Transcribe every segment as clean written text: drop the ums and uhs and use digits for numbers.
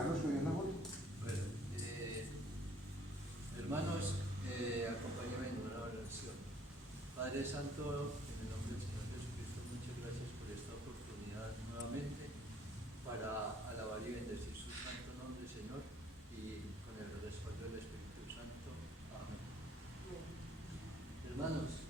Carlos, ¿me dio una foto? Bueno, hermanos, acompáñenme en una oración. Padre Santo, en el nombre del Señor Jesucristo, muchas gracias por esta oportunidad nuevamente para alabar y bendecir su santo nombre, Señor, y con el respaldo del Espíritu Santo. Amén. Hermanos,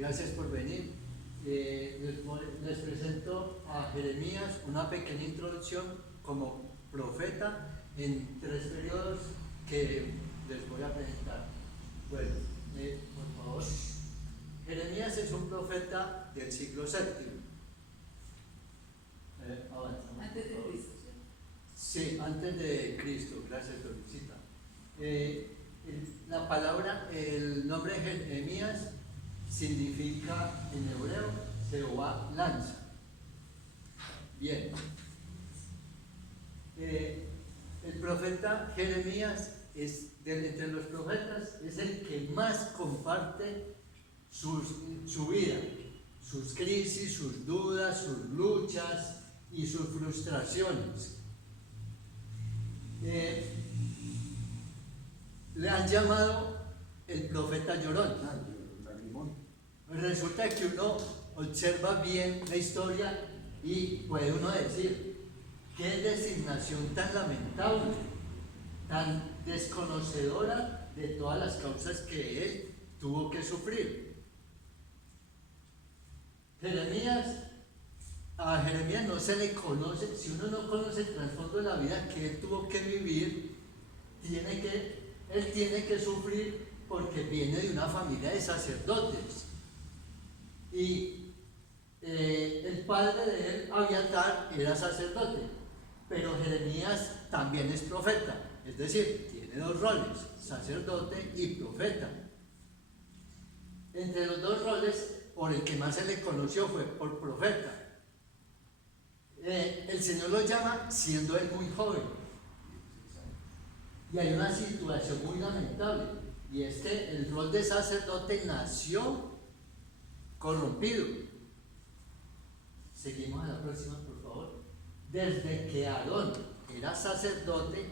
gracias por venir. Les presento a Jeremías una pequeña introducción como profeta en 3 periodos que les voy a presentar. Bueno, por favor. Jeremías es un profeta del siglo VII. Antes de Cristo. Sí, antes de Cristo, gracias Dorisita. La palabra, el nombre Jeremías significa en hebreo Jehová lanza. Bien. El profeta Jeremías entre los profetas es el que más comparte su vida, sus crisis, sus dudas, sus luchas y sus frustraciones. Le han llamado el profeta llorón. Resulta que uno observa bien la historia y puede uno decir, qué designación tan lamentable, tan desconocedora de todas las causas que él tuvo que sufrir. A Jeremías no se le conoce, si uno no conoce el trasfondo de la vida que él tuvo que vivir, él tiene que sufrir porque viene de una familia de sacerdotes. Y el padre de él, Abiatar, era sacerdote, pero Jeremías también es profeta, es decir, tiene 2 roles, sacerdote y profeta. Entre los 2 roles, por el que más se le conoció fue por profeta. El Señor lo llama siendo él muy joven. Y hay una situación muy lamentable, y es que el rol de sacerdote nació corrompido. Seguimos a la próxima, por favor. Desde que Aarón era sacerdote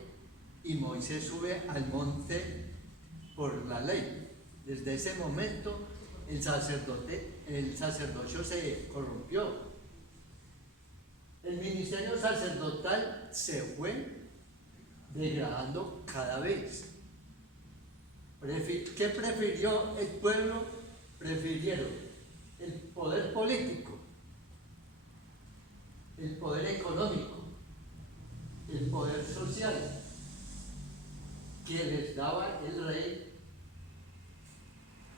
y Moisés sube al monte por la ley, desde ese momento el sacerdocio se corrompió. El ministerio sacerdotal se fue degradando cada vez. ¿Qué prefirió el pueblo? Prefirieron el poder político, el poder económico, el poder social que les daba el rey.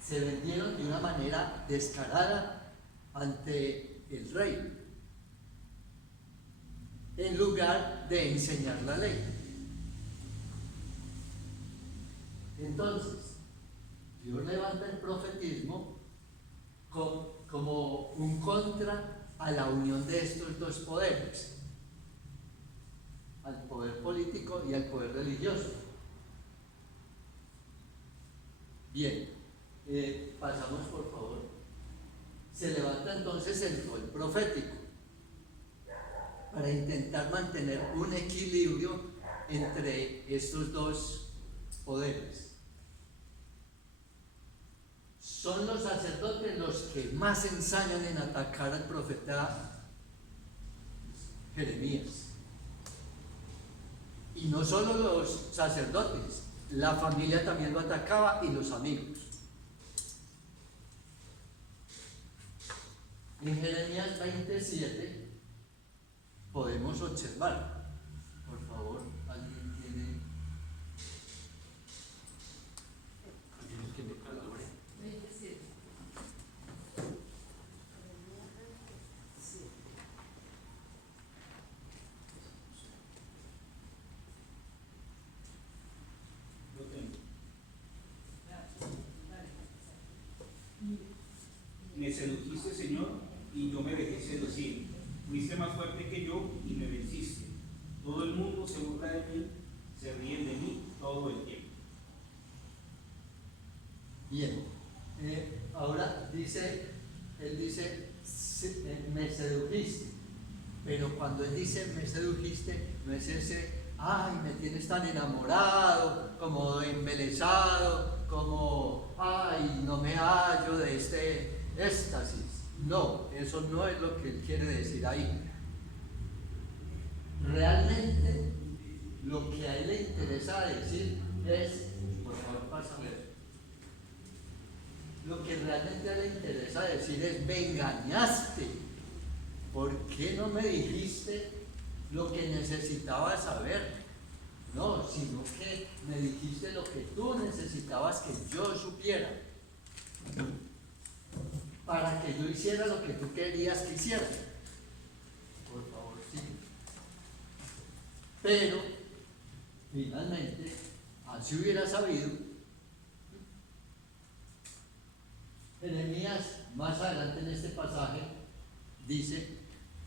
Se vendieron de una manera descarada ante el rey, en lugar de enseñar la ley. Entonces, Dios levanta el profetismo como un contra a la unión de estos 2 poderes, al poder político y al poder religioso. Bien, pasamos por favor. Se levanta entonces el rol profético para intentar mantener un equilibrio entre estos 2 poderes. Son los sacerdotes los que más ensañan en atacar al profeta Jeremías. Y no solo los sacerdotes, la familia también lo atacaba y los amigos. En Jeremías 27 podemos observar, por favor, alguien tiene que me colabore. 27. Lo tengo. Me sedujiste, Señor, y yo me dejé seducir. Fuiste más fuerte que yo y me venciste. Todo el mundo se burla de mí, se ríen de mí todo el tiempo. Bien, ahora él dice, me sedujiste, pero cuando él dice me sedujiste, no es ese ay, me tienes tan enamorado, como embelesado, como, ay, no me hallo de este éxtasis. No, eso no es lo que él quiere decir ahí. Realmente lo que a él le interesa decir es, por favor, pásame. Lo que realmente a él le interesa decir es, me engañaste. ¿Por qué no me dijiste lo que necesitaba saber? No, sino que me dijiste lo que tú necesitabas que yo supiera, para que yo hiciera lo que tú querías que hiciera. Por favor, sí. Pero, finalmente, así hubiera sabido, Jeremías, más adelante en este pasaje, dice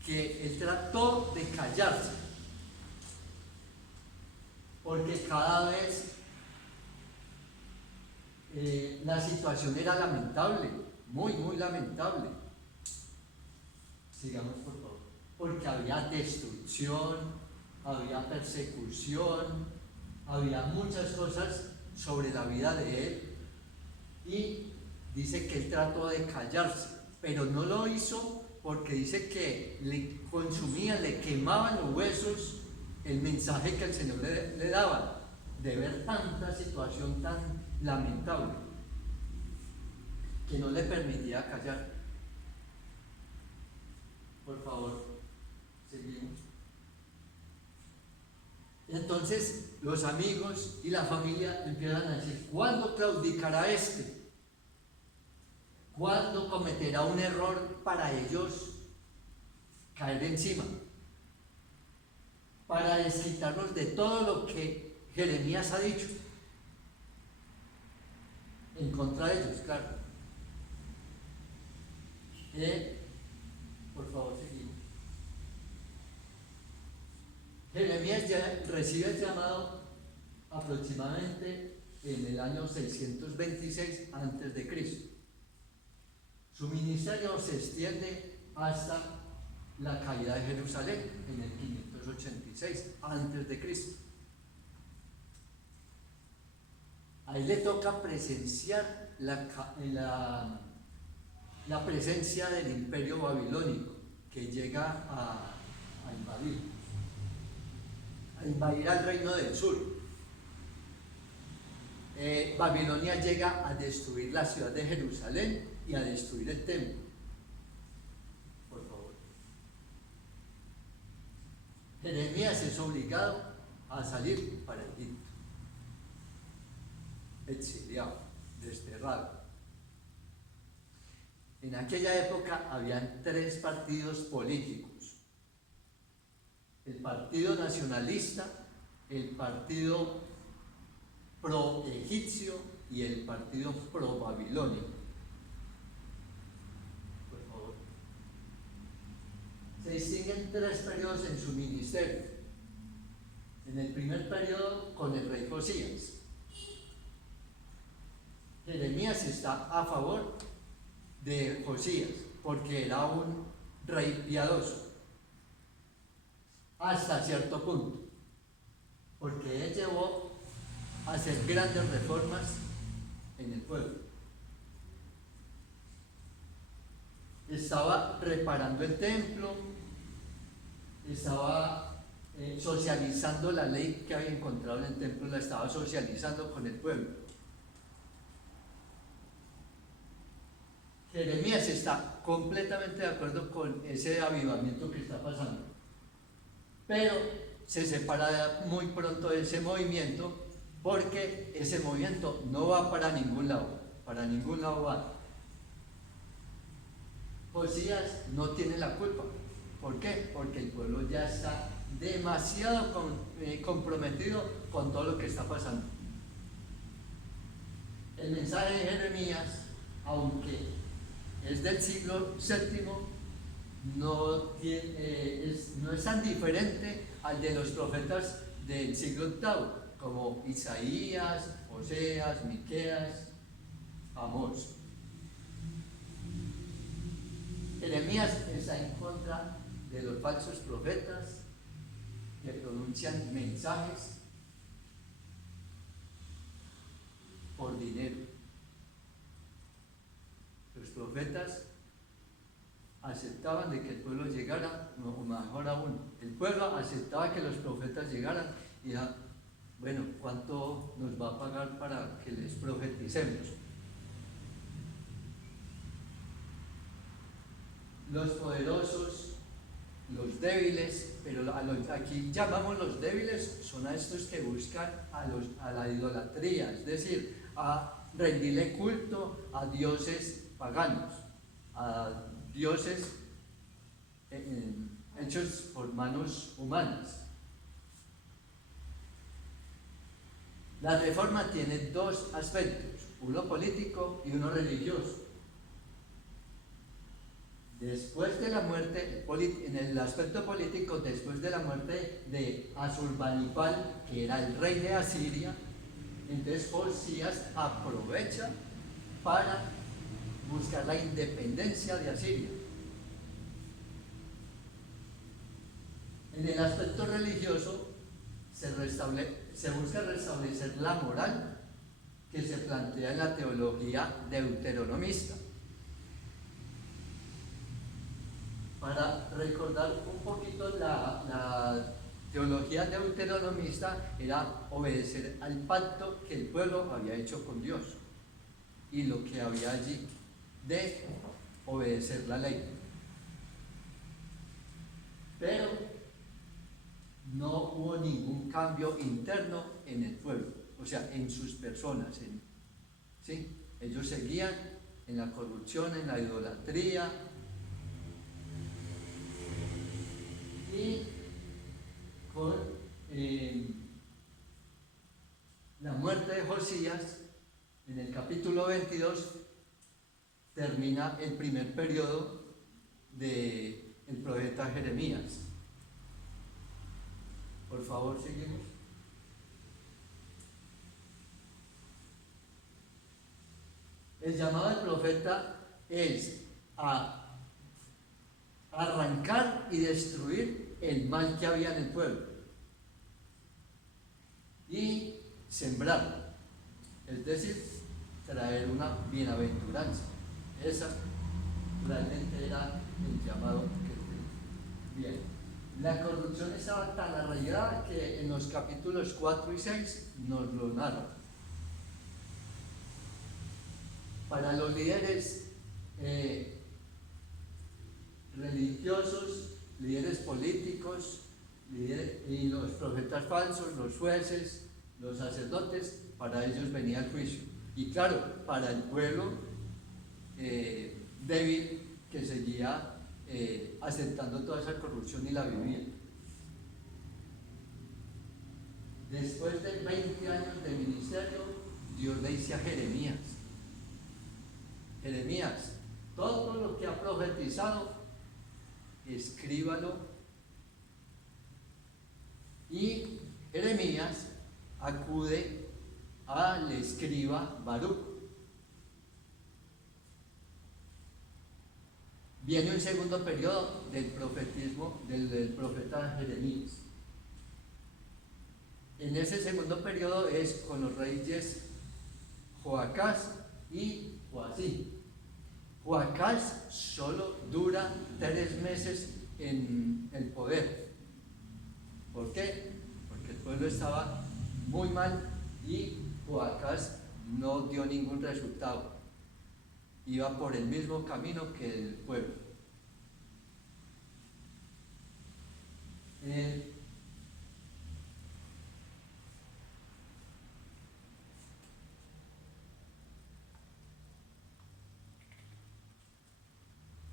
que él trató de callarse, porque cada vez la situación era lamentable, muy, muy lamentable. Sigamos, por favor. Porque había destrucción, había persecución, había muchas cosas sobre la vida de él. Y dice que él trató de callarse, pero no lo hizo porque dice que le consumían, le quemaban los huesos el mensaje que el Señor le daba, de ver tanta situación tan lamentable, que no le permitía callar. Por favor, seguimos. Entonces los amigos y la familia empiezan a decir, ¿cuándo claudicará este? ¿Cuándo cometerá un error para ellos caer encima? Para desquitarnos de todo lo que Jeremías ha dicho en contra de ellos, claro. Por favor, seguimos. Jeremías ya recibe el llamado aproximadamente en el año 626 a.C. Su ministerio se extiende hasta la caída de Jerusalén en el 586 a.C. A él le toca presenciar la presencia del imperio babilónico que llega a invadir al reino del sur. Babilonia llega a destruir la ciudad de Jerusalén y a destruir el templo. Por favor. Jeremías es obligado a salir para Egipto, exiliado, desterrado. En aquella época habían tres partidos políticos: el partido nacionalista, el partido pro-egipcio y el partido pro-babilónico. Por favor. Se distinguen tres periodos en su ministerio. En el primer periodo, con el rey Josías, Jeremías está a favor de Josías porque era un rey piadoso hasta cierto punto, porque él llevó a hacer grandes reformas en el pueblo. Estaba reparando el templo, estaba socializando la ley que había encontrado en el templo, la estaba socializando con el pueblo. Jeremías está completamente de acuerdo con ese avivamiento que está pasando, pero se separa muy pronto de ese movimiento, porque ese movimiento no va para ningún lado va. Josías no tiene la culpa. ¿Por qué? Porque el pueblo ya está demasiado comprometido con todo lo que está pasando. El mensaje de Jeremías, aunque es del siglo VII, no es tan diferente al de los profetas del siglo VIII, como Isaías, Oseas, Miqueas, Amós. Jeremías está en contra de los falsos profetas que pronuncian anuncian mensajes por dinero. Los profetas aceptaban de que el pueblo llegara, o mejor aún, el pueblo aceptaba que los profetas llegaran y ya, bueno, ¿cuánto nos va a pagar para que les profeticemos? Los poderosos, los débiles, pero aquí llamamos los débiles, son a estos que buscan a la idolatría, es decir, a rendirle culto a dioses paganos, a dioses hechos por manos humanas. La reforma tiene dos aspectos, uno político y uno religioso. Después de la muerte, en el aspecto político, después de la muerte de Asurbanipal, que era el rey de Asiria, entonces Josías aprovecha para buscar la independencia de Asiria. En el aspecto religioso se busca restablecer la moral que se plantea en la teología deuteronomista. Para recordar un poquito, la teología deuteronomista era obedecer al pacto que el pueblo había hecho con Dios y lo que había allí de obedecer la ley. Pero no hubo ningún cambio interno en el pueblo, o sea, en sus personas. ¿Sí? Ellos seguían en la corrupción, en la idolatría. Y con la muerte de Josías, en el capítulo 22, termina el primer periodo del profeta Jeremías. Por favor, seguimos. El llamado del profeta es a arrancar y destruir el mal que había en el pueblo y sembrar, es decir, traer una bienaventuranza. Esa realmente era el llamado que tenía. Bien, la corrupción estaba tan arraigada que en los capítulos 4 y 6 nos lo narra. Para los líderes religiosos, líderes políticos, y los profetas falsos, los jueces, los sacerdotes, para ellos venía el juicio. Y claro, para el pueblo débil que seguía aceptando toda esa corrupción y la vivía. Después de 20 años de ministerio, Dios le dice a Jeremías, Jeremías, todo lo que ha profetizado, escríbalo. Y Jeremías acude al escriba Baruc. Viene un segundo periodo del profetismo del profeta Jeremías. En ese segundo periodo es con los reyes Joacás y Joacim. Joacás solo dura 3 meses en el poder. ¿Por qué? Porque el pueblo estaba muy mal y Joacás no dio ningún resultado. Iba por el mismo camino que el pueblo.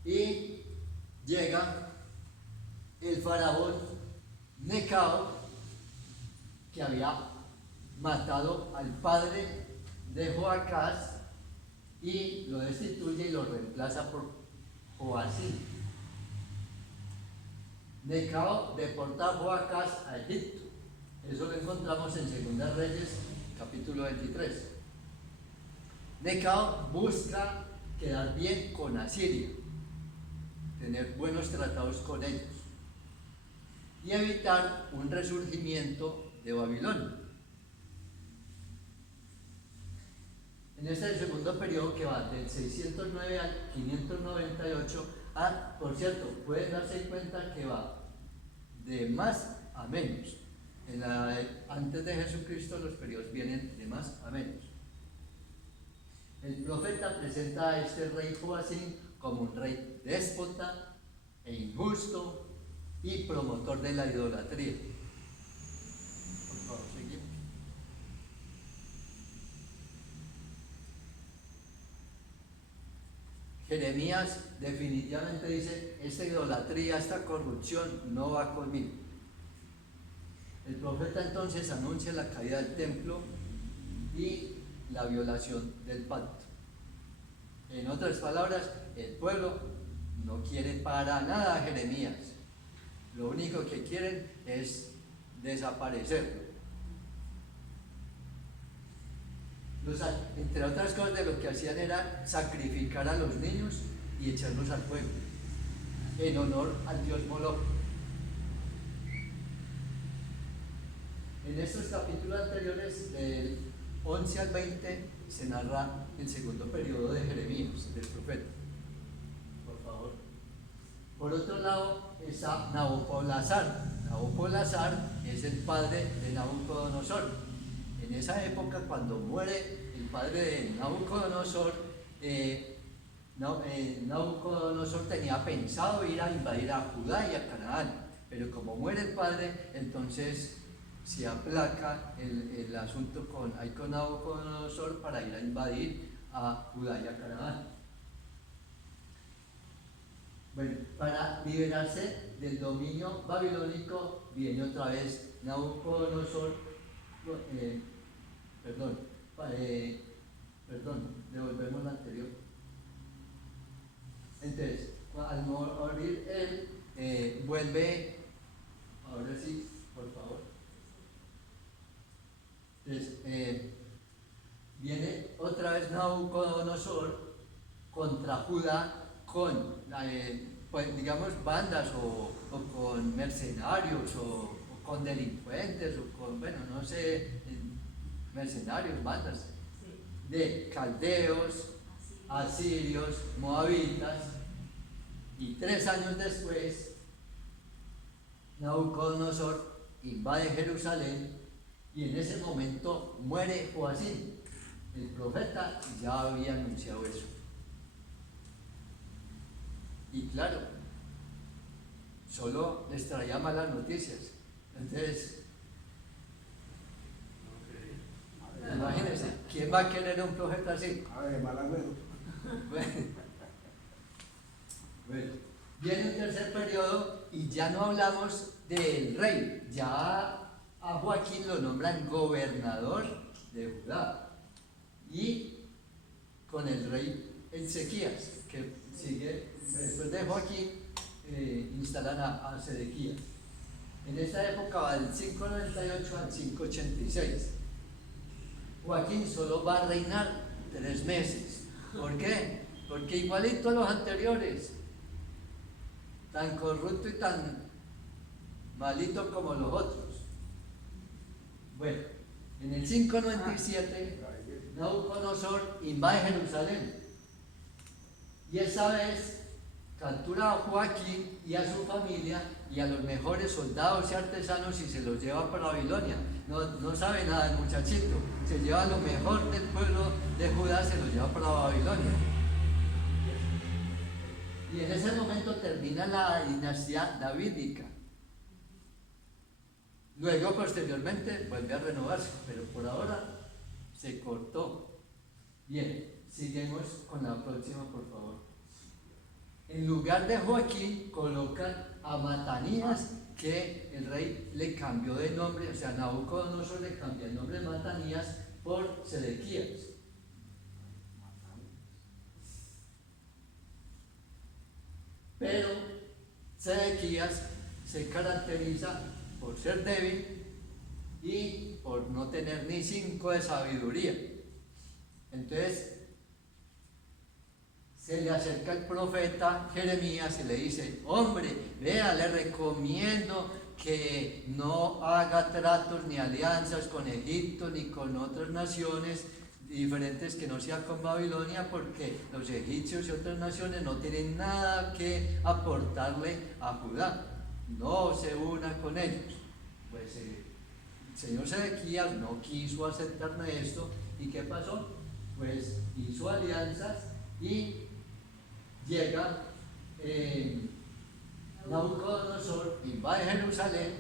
Y llega el faraón Necao, que había matado al padre de Joacás, y lo destituye y lo reemplaza por Joacim. Necao deporta a Joacás a Egipto. Eso lo encontramos en 2 Reyes, capítulo 23. Necao busca quedar bien con Asiria, tener buenos tratados con ellos. y evitar un resurgimiento de Babilonia. En este segundo periodo que va del 609 al 598, por cierto, pueden darse cuenta que va de más a menos. Antes de Jesucristo los periodos vienen de más a menos. El profeta presenta a este rey Joacim como un rey déspota e injusto y promotor de la idolatría. Por favor, seguimos. Jeremías definitivamente dice: esta idolatría, esta corrupción no va conmigo. El profeta entonces anuncia la caída del templo y la violación del pacto. En otras palabras, el pueblo no quiere para nada a Jeremías. Lo único que quieren es desaparecerlo. Entre otras cosas, de lo que hacían era sacrificar a los niños y echarlos al fuego en honor al dios Moloch. En estos capítulos anteriores, del 11 al 20, se narra el segundo periodo de Jeremías, del profeta. Por favor. Por otro lado está Nabopolassar. Nabopolassar es el padre de Nabucodonosor. En esa época, cuando muere el padre de Nabucodonosor, Nabucodonosor tenía pensado ir a invadir a Judá y a Canaán, pero como muere el padre, entonces se aplaca el asunto con Nabucodonosor para ir a invadir a Judá y a Canaán. Bueno, para liberarse del dominio babilónico, viene otra vez Nabucodonosor. Devolvemos la anterior. Entonces, al morir él, vuelve, ahora sí, por favor. Entonces, viene otra vez Nabucodonosor contra Judá con, pues, digamos, bandas o con mercenarios o con delincuentes o con, bueno, no sé, mercenarios, bandas de caldeos, asirios, moabitas, y 3 años después Nabucodonosor invade Jerusalén y en ese momento muere Joacim. El profeta ya había anunciado eso. Y claro, solo les traía malas noticias. Entonces, imagínense, ¿quién va a querer un profeta así? Mal agüero. Bueno, viene un tercer periodo y ya no hablamos del rey, ya a Joaquín lo nombran gobernador de Judá, y con el rey Ezequías, que sigue después de Joaquín, instalan a Sedequías. En esta época va del 598 al 586. Joaquín solo va a reinar 3 meses. ¿Por qué? Porque igualito a los anteriores, tan corrupto y tan malito como los otros. Bueno, en el 597, Nabucodonosor invade Jerusalén. Y esa vez captura a Joaquín y a su familia y a los mejores soldados y artesanos y se los lleva para Babilonia. No sabe nada el muchachito, se lleva lo mejor del pueblo de Judá, se lo lleva para Babilonia. Y en ese momento termina la dinastía davídica. Luego, posteriormente, vuelve a renovarse, pero por ahora se cortó. Bien, seguimos con la próxima, por favor. En lugar de Joaquín, colocan a Matanías, que el rey le cambió de nombre, o sea, Nabucodonosor le cambió el nombre de Matanías por Sedequías. Pero Sedequías se caracteriza por ser débil y por no tener ni 5 de sabiduría. Entonces se le acerca el profeta Jeremías y le dice: hombre, vea, le recomiendo que no haga tratos ni alianzas con Egipto ni con otras naciones diferentes que no sea con Babilonia, porque los egipcios y otras naciones no tienen nada que aportarle a Judá. No se una con ellos. Pues el señor Sedequías no quiso aceptarme esto. ¿Y qué pasó? Pues hizo alianzas y llega Nabucodonosor, invade Jerusalén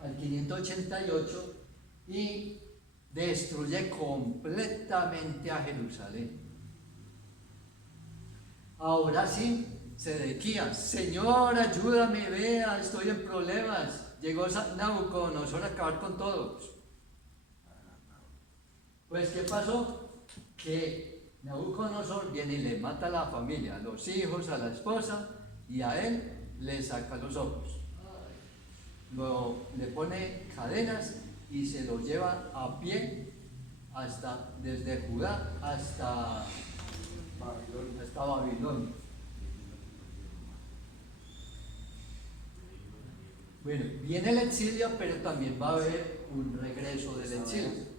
al 588 y destruye completamente a Jerusalén. Ahora sí, Sedequías, Señor, ayúdame, vea, estoy en problemas. Llegó Nabucodonosor a acabar con todos. Pues, ¿qué pasó? Que Nabucodonosor viene y le mata a la familia, a los hijos, a la esposa, y a él le saca los ojos. Le pone cadenas y se lo lleva a pie desde Judá hasta Babilonia. Bueno, viene el exilio, pero también va a haber un regreso del exilio.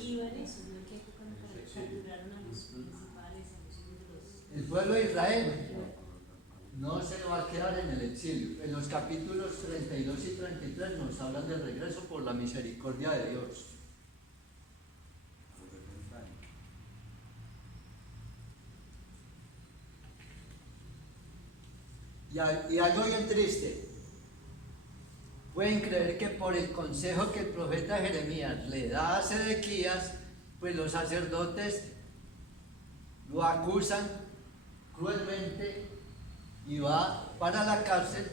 Y en eso, ¿no? Que cuando capturaron a los principales, a los hijos de El pueblo de Israel no se va a quedar en el exilio. En los capítulos 32 y 33 nos hablan del regreso por la misericordia de Dios. Y algo bien triste. Pueden creer que por el consejo que el profeta Jeremías le da a Sedequías, pues los sacerdotes lo acusan cruelmente y va para la cárcel,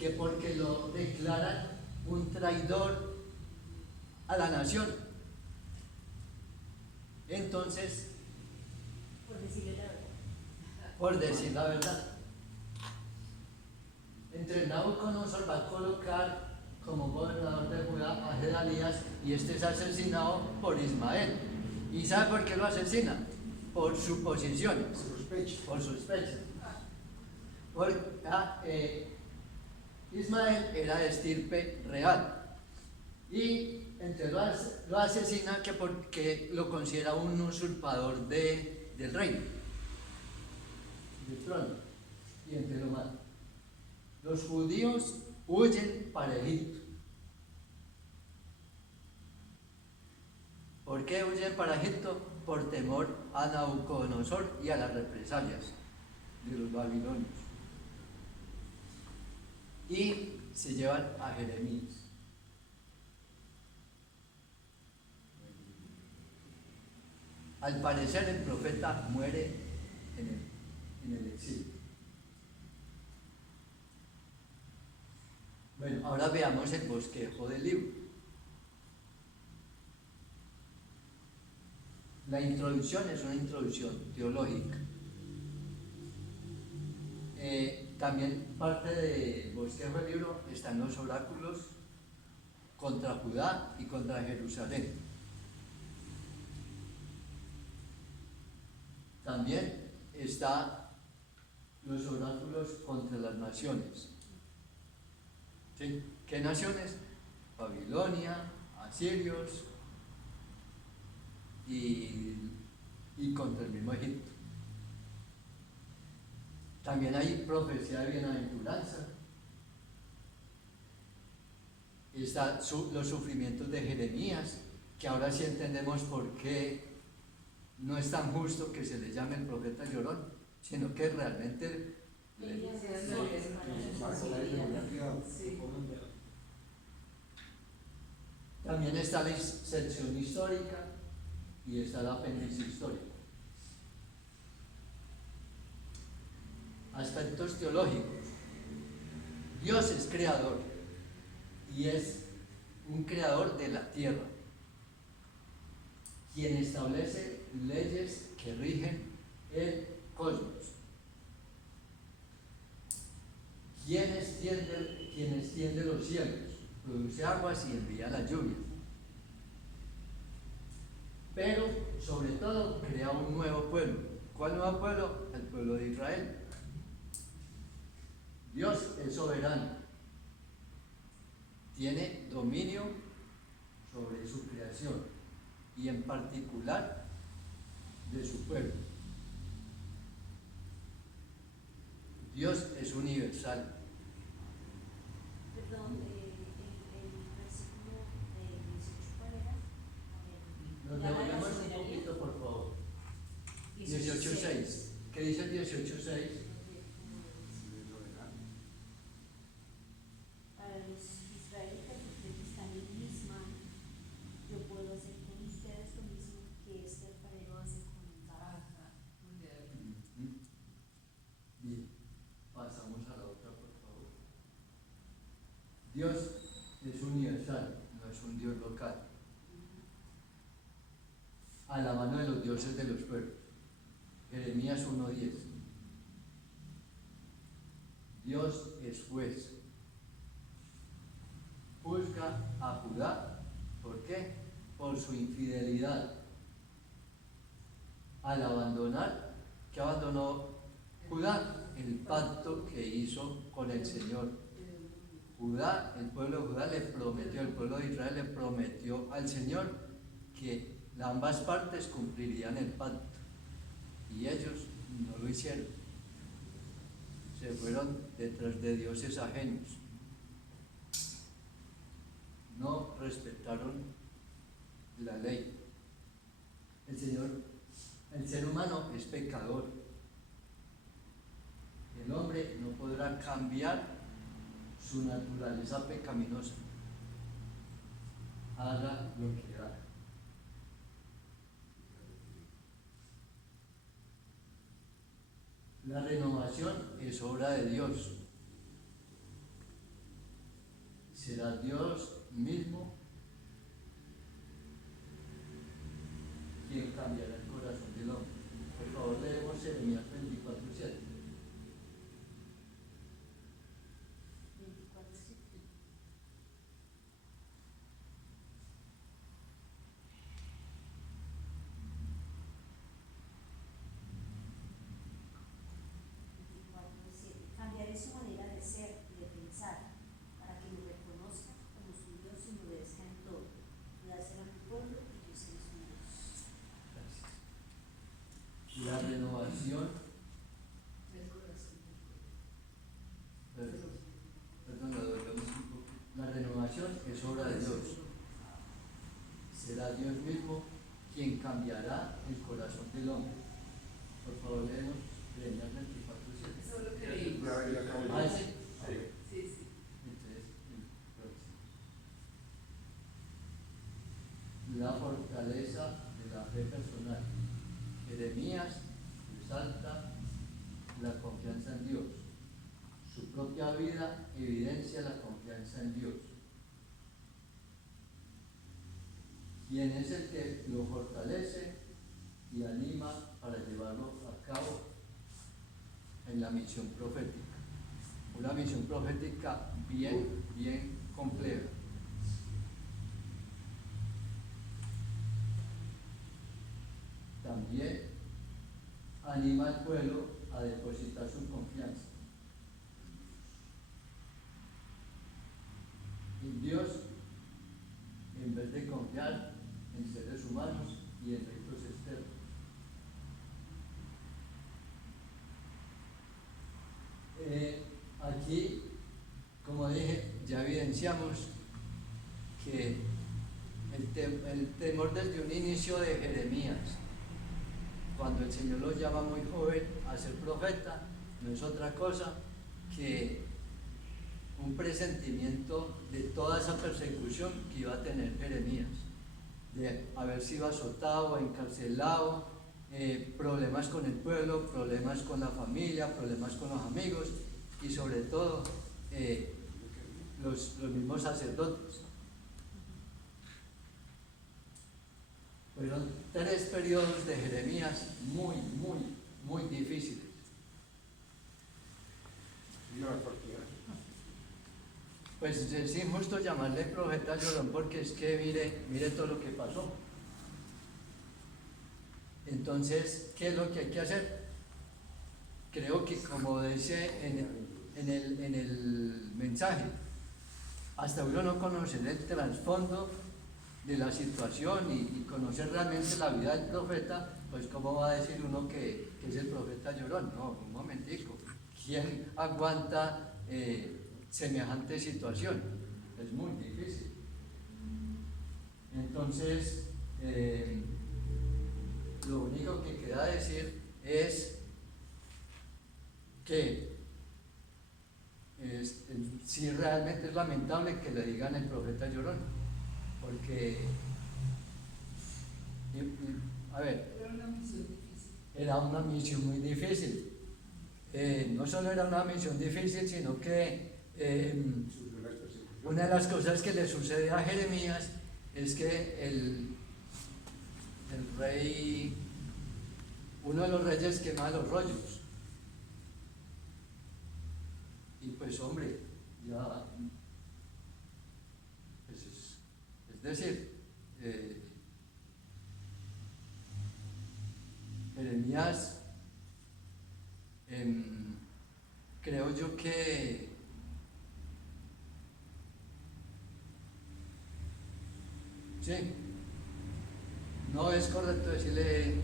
que porque lo declaran un traidor a la nación. Entonces, por decirle la verdad. por decir la verdad, entre Nabucodonosor va a colocar como gobernador de Judá a Gedalías, y este es asesinado por Ismael. ¿Y sabe por qué lo asesina? Por suposiciones, por sospechas. Ismael era de estirpe real, y entonces lo asesina que porque lo considera un usurpador del reino, del trono, y entonces lo mata. Los judíos huyen para Egipto. ¿Por qué huyen para Egipto? Por temor a Nabucodonosor y a las represalias de los babilonios. Y se llevan a Jeremías. Al parecer el profeta muere en el exilio. Bueno, ahora veamos el bosquejo del libro. La introducción es una introducción teológica. También parte del bosquejo del libro están los oráculos contra Judá y contra Jerusalén. También están los oráculos contra las naciones. ¿Sí? ¿Qué naciones? Babilonia, asirios y contra el mismo Egipto. También hay profecía de bienaventuranza. Están los sufrimientos de Jeremías, que ahora sí entendemos por qué no es tan justo que se le llame el profeta llorón, sino que realmente también está la sección histórica y está el apéndice histórico. Aspectos teológicos. Dios es creador y es un creador de la tierra, quien establece leyes que rigen el cosmos, quien extiende los cielos, produce aguas y envía la lluvia, pero sobre todo crea un nuevo pueblo. ¿Cuál nuevo pueblo? El pueblo de Israel. Dios es soberano, tiene dominio sobre su creación y en particular de su pueblo. Dios es universal. Perdón, el versículo 18, ¿cuál era? Nos Ya la devolvemos un soberanía. poquito, por favor. 18:6. 18.6. ¿Qué dice el 18.6? Para los israelitas que ustedes están en mis manos, yo puedo hacer con ustedes lo mismo que este alfarero hace con el barro. Ajá, muy bien. Bien, pasamos a la otra, por favor. Dios es universal, no es un Dios local. A la mano de los dioses de los pueblos. Jeremías 1:10. Dios es juez. Juzga a Judá. ¿Por qué? Por su infidelidad. Al abandonar, ¿qué abandonó Judá? El pacto que hizo con el Señor. Judá, el pueblo de Judá le prometió, el pueblo de Israel le prometió al Señor que ambas partes cumplirían el pacto. Y ellos no lo hicieron. Se fueron detrás de dioses ajenos. No respetaron la ley. El ser humano es pecador. El hombre no podrá cambiar su naturaleza pecaminosa. Haga lo que haga. La renovación es obra de Dios. Será Dios mismo quien cambiará el corazón del hombre. Por favor, leemos Jeremías 24:7. 24:7. Cambiaré su manera de ser y de pensar para que me reconozcan como su Dios y me obedezcan en todo. Judá será mi pueblo y yo seré su Dios. Gracias. La renovación, El corazón. perdón, la devolvemos un poco. La renovación es obra de Dios. Será Dios mismo quien cambiará el corazón del hombre. Por favor, leemos Jeremías 24:7. Eso es lo que leímos. Ah, sí. Sí, sí. Entonces, la fortaleza de la fe personal. Jeremías resalta la confianza en Dios. Su propia vida evidencia la confianza en Dios. Quien es el que lo fortalece y anima para llevarlo a cabo en la misión profética. Una misión profética bien compleja. También anima al pueblo a depositar su confianza en Dios en vez de confiar en seres humanos y en ritos externos. Aquí, como dije, ya evidenciamos que el temor desde un inicio de Jeremías, cuando el Señor lo llama muy joven a ser profeta, no es otra cosa que un presentimiento de toda esa persecución que iba a tener Jeremías, de haber sido azotado, encarcelado, problemas con el pueblo, problemas con la familia, problemas con los amigos y sobre todo los mismos sacerdotes. Fueron 3 periodos de Jeremías muy difíciles. Pues es injusto llamarle profeta llorón porque es que mire todo lo que pasó. Entonces, ¿qué es lo que hay que hacer? Creo que como dice en el mensaje. Hasta uno no conocer el trasfondo de la situación y conocer realmente la vida del profeta, pues cómo va a decir uno que es el profeta llorón. No, un momentico. ¿Quién aguanta semejante situación? Es muy difícil. Entonces, lo único que queda decir es que sí realmente es lamentable que le digan el profeta llorón, porque, a ver, Era una misión difícil. era una misión muy difícil. No solo era una misión difícil, sino que una de las cosas que le sucede a Jeremías es que el rey, uno de los reyes quema los rollos. Y pues hombre, ya, pues es decir, Jeremías, creo yo que sí, no es correcto decirle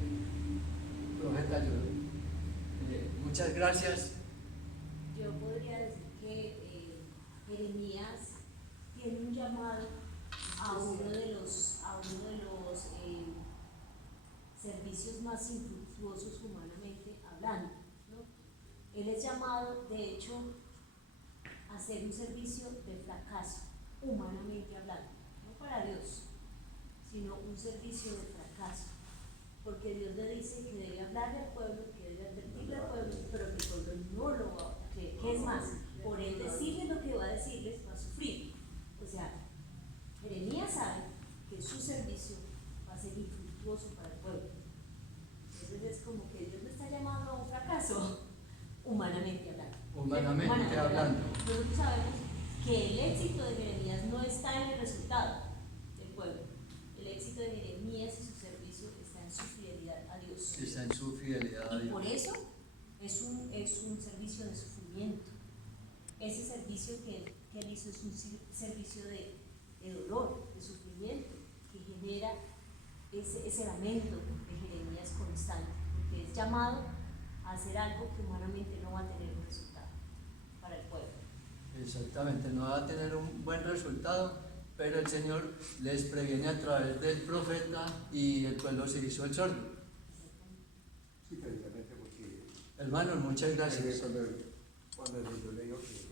profeta llorón. Muchas gracias. Yo podría decir que Jeremías tiene un llamado a uno de los servicios más infructuosos humanamente hablando, ¿no? Él es llamado, de hecho, a hacer un servicio de fracaso, humanamente hablando, no para Dios, sino un servicio de fracaso, porque Dios le dice que debe hablarle al pueblo, que debe advertirle al pueblo, pero que el pueblo no lo va a creer. ¿Qué es más? Por él decirles lo que va a decirles, va a sufrir. O sea, Jeremías sabe que su servicio va a ser infructuoso para el pueblo. Entonces es como que Dios le está llamando a un fracaso, humanamente hablando. Humanamente hablando. Nosotros sabemos que el éxito de Jeremías no está en el resultado del pueblo. El éxito de Jeremías y su servicio está en su fidelidad a Dios. Está en su fidelidad a Y Dios. por eso es un servicio de sufrimiento. Ese servicio que él hizo es un servicio de dolor, de sufrimiento, que genera ese lamento de Jeremías constante, porque es llamado a hacer algo que humanamente no va a tener un resultado para el pueblo. Exactamente, no va a tener un buen resultado, pero el Señor les previene a través del profeta y el pueblo se hizo el sordo. Sí, precisamente porque Hermanos, muchas gracias. cuando yo le digo que